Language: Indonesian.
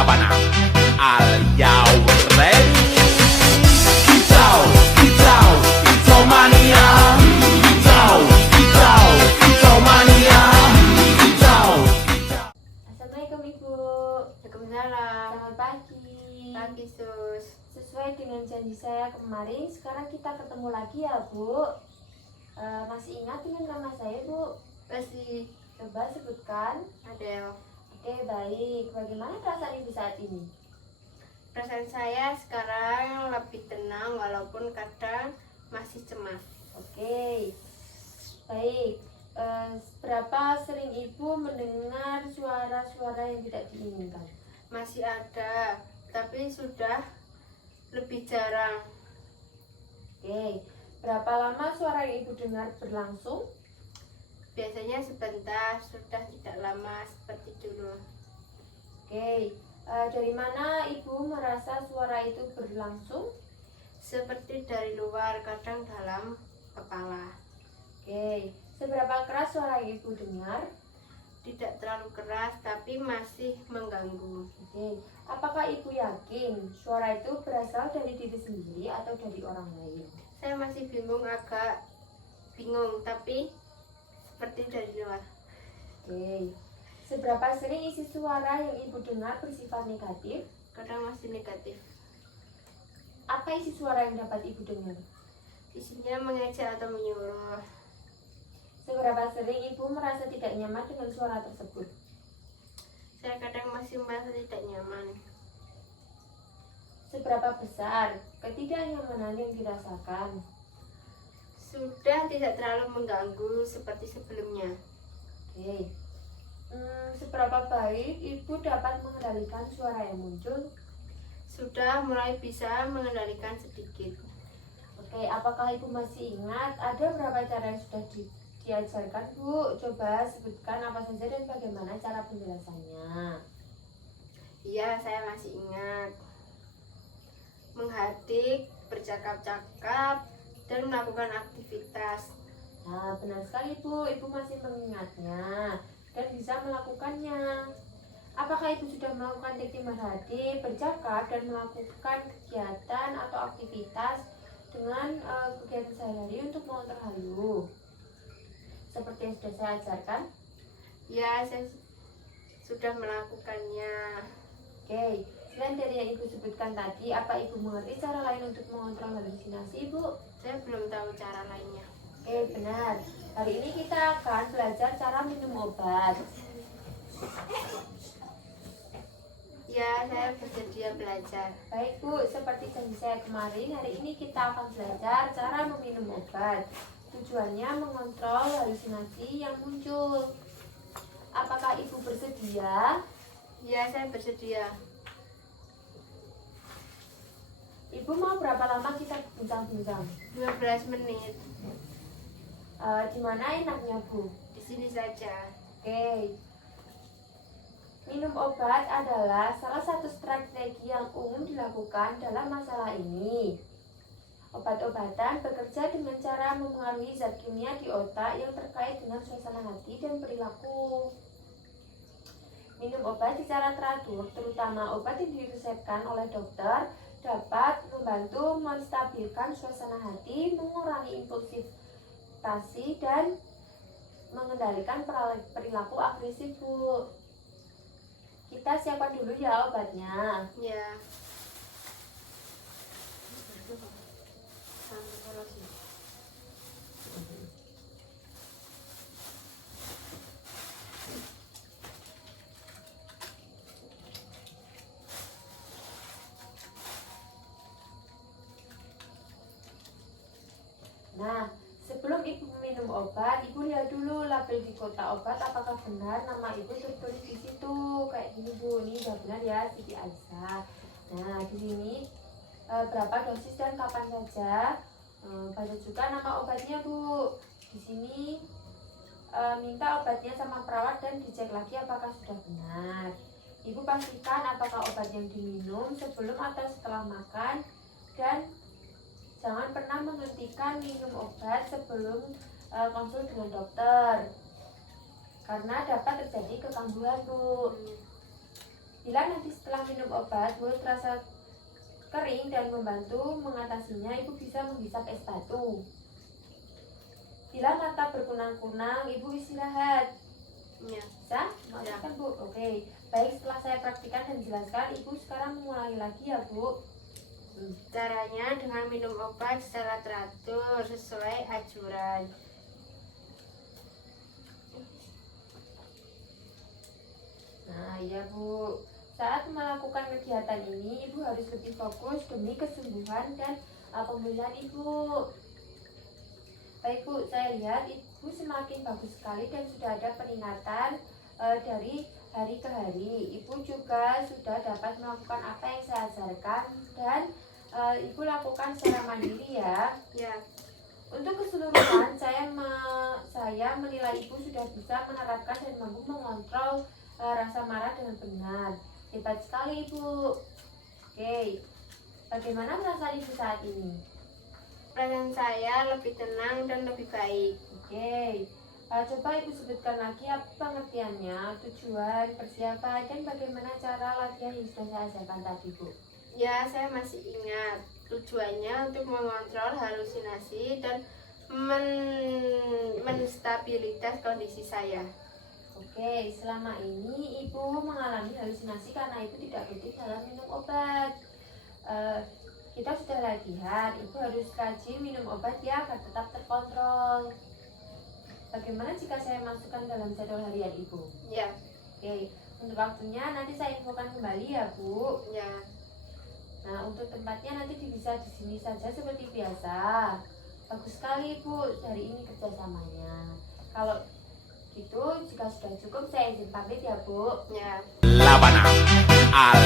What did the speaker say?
sabana. Are you ready? Kicau, kicau, kicau mania. Kicau, kicau, kicau mania. Kicau, kicau. Assalamualaikum Ibu. Waalaikumsalam. Selamat pagi. Pagi Sus. Sesuai dengan janji saya kemarin, sekarang kita ketemu lagi ya Bu. Masih ingat dengan nama saya Bu? Masih Coba sebutkan. Adel. Oke baik. Bagaimana perasaan Ibu saat ini? Perasaan saya sekarang lebih tenang walaupun kadang masih cemas. Oke baik. Berapa sering Ibu mendengar suara-suara yang tidak diinginkan? Masih ada, tapi sudah lebih jarang. Oke. Berapa lama suara yang Ibu dengar berlangsung? Biasanya sebentar, sudah tidak lama seperti dulu. Oke. Dari mana Ibu merasa suara itu berlangsung? Seperti dari luar, kadang dalam kepala. Oke. Seberapa keras suara yang Ibu dengar? Tidak terlalu keras, tapi masih mengganggu. Oke. Apakah Ibu yakin suara itu berasal dari diri sendiri atau dari orang lain? Saya masih agak bingung, tapi seperti dari luar. Oke. Seberapa sering isi suara yang Ibu dengar bersifat negatif? Kadang masih negatif. Apa isi suara yang dapat Ibu dengar? Isinya mengejek atau menyuruh. Seberapa sering Ibu merasa tidak nyaman dengan suara tersebut? Saya kadang masih merasa tidak nyaman. Seberapa besar ketidaknyamanan yang dirasakan? Sudah tidak terlalu mengganggu seperti sebelumnya. Oke. Seberapa baik Ibu dapat mengendalikan suara yang muncul? Sudah mulai bisa mengendalikan sedikit. Oke, apakah Ibu masih ingat ada berapa cara yang sudah diajarkan Bu? Coba sebutkan apa saja dan bagaimana cara penjelasannya. Iya, saya masih ingat. Menghadik, bercakap-cakap, dan melakukan aktivitas. Nah, benar sekali Bu, Ibu masih mengingatnya dan bisa melakukannya. Apakah Ibu sudah melakukan teknik berhadik, bercakap, dan melakukan kegiatan atau aktivitas dengan kegiatan sehari-hari untuk mengontrol halu? Seperti yang sudah saya ajarkan? Ya, saya sudah melakukannya. Oke, selain dari yang Ibu sebutkan tadi, apa Ibu mengerti cara lain untuk mengontrol halusinasi Ibu? Saya belum tahu cara lainnya. Oke, benar. Hari ini kita akan belajar cara minum obat. Ya, saya bersedia belajar. Baik Bu, seperti janji saya kemarin, hari ini kita akan belajar cara meminum obat. Tujuannya mengontrol halusinasi yang muncul. Apakah Ibu bersedia? Ya, saya bersedia. Ibu mau berapa lama kita bincang-bincang? 12 menit. Di mana enaknya Bu? Di sini saja. Oke. Minum obat adalah salah satu strategi yang umum dilakukan dalam masalah ini. Obat-obatan bekerja dengan cara memengaruhi zat kimia di otak yang terkait dengan suasana hati dan perilaku. Minum obat secara teratur, terutama obat yang diresepkan oleh dokter, dapat membantu menstabilkan suasana hati, mengurangi impulsivitas, dan mengendalikan perilaku agresif Bu. Kita siapkan dulu ya obatnya. Ya. Nah, sebelum Ibu minum obat, Ibu lihat dulu label di kotak obat apakah benar nama Ibu tertulis di situ. Kayak gini Bu, ini udah benar ya, Siti Aisyah. Nah, di sini berapa dosis dan kapan saja. Baca juga nama obatnya Bu. Di sini minta obatnya sama perawat dan dicek lagi apakah sudah benar. Ibu pastikan apakah obat yang diminum sebelum atau setelah makan, dan jangan pernah menghentikan minum obat sebelum konsul dengan dokter, karena dapat terjadi kekangguan Bu. Bila nanti setelah minum obat mulut terasa kering dan membantu mengatasinya, Ibu bisa menghisap es batu. Bila mata berkunang-kunang, Ibu istirahat. Ya. Bisa? Maafkan Bu. Oke. Baik, setelah saya praktikkan dan jelaskan, Ibu sekarang mengulangi lagi ya Bu. Caranya dengan minum obat secara teratur sesuai anjuran. Nah, ya Bu. Saat melakukan kegiatan ini, Ibu harus lebih fokus demi kesembuhan dan pemulihan Ibu. Baik Bu, saya lihat Ibu semakin bagus sekali dan sudah ada peningkatan dari hari ke hari. Ibu juga sudah dapat melakukan apa yang saya ajarkan dan Ibu lakukan secara mandiri ya. Ya. Untuk keseluruhan, saya menilai Ibu sudah bisa menerapkan dan mampu mengontrol rasa marah dengan benar. Hebat sekali Ibu. Oke, bagaimana perasaan Ibu saat ini? Perasaan saya lebih tenang dan lebih baik. Oke, coba Ibu sebutkan lagi apa pengertiannya, tujuan, persiapan, dan bagaimana cara latihan yang sudah saya ajarkan tadi Bu. Ya, saya masih ingat. Tujuannya untuk mengontrol halusinasi dan menstabilitas kondisi saya. Oke, selama ini Ibu mengalami halusinasi karena Ibu tidak rutin dalam minum obat. Kita sudah latihan, Ibu harus rajin minum obat ya agar tetap terkontrol. Bagaimana jika saya masukkan dalam jadwal harian Ibu? Ya. Oke, untuk waktunya nanti saya infokan kembali ya Bu. Ya. Nah, untuk tempatnya nanti bisa di sini saja seperti biasa. Bagus sekali Bu, hari ini kerjasamanya. Kalau gitu, jika sudah cukup saya izin pamit ya Bu. Ya. Labana al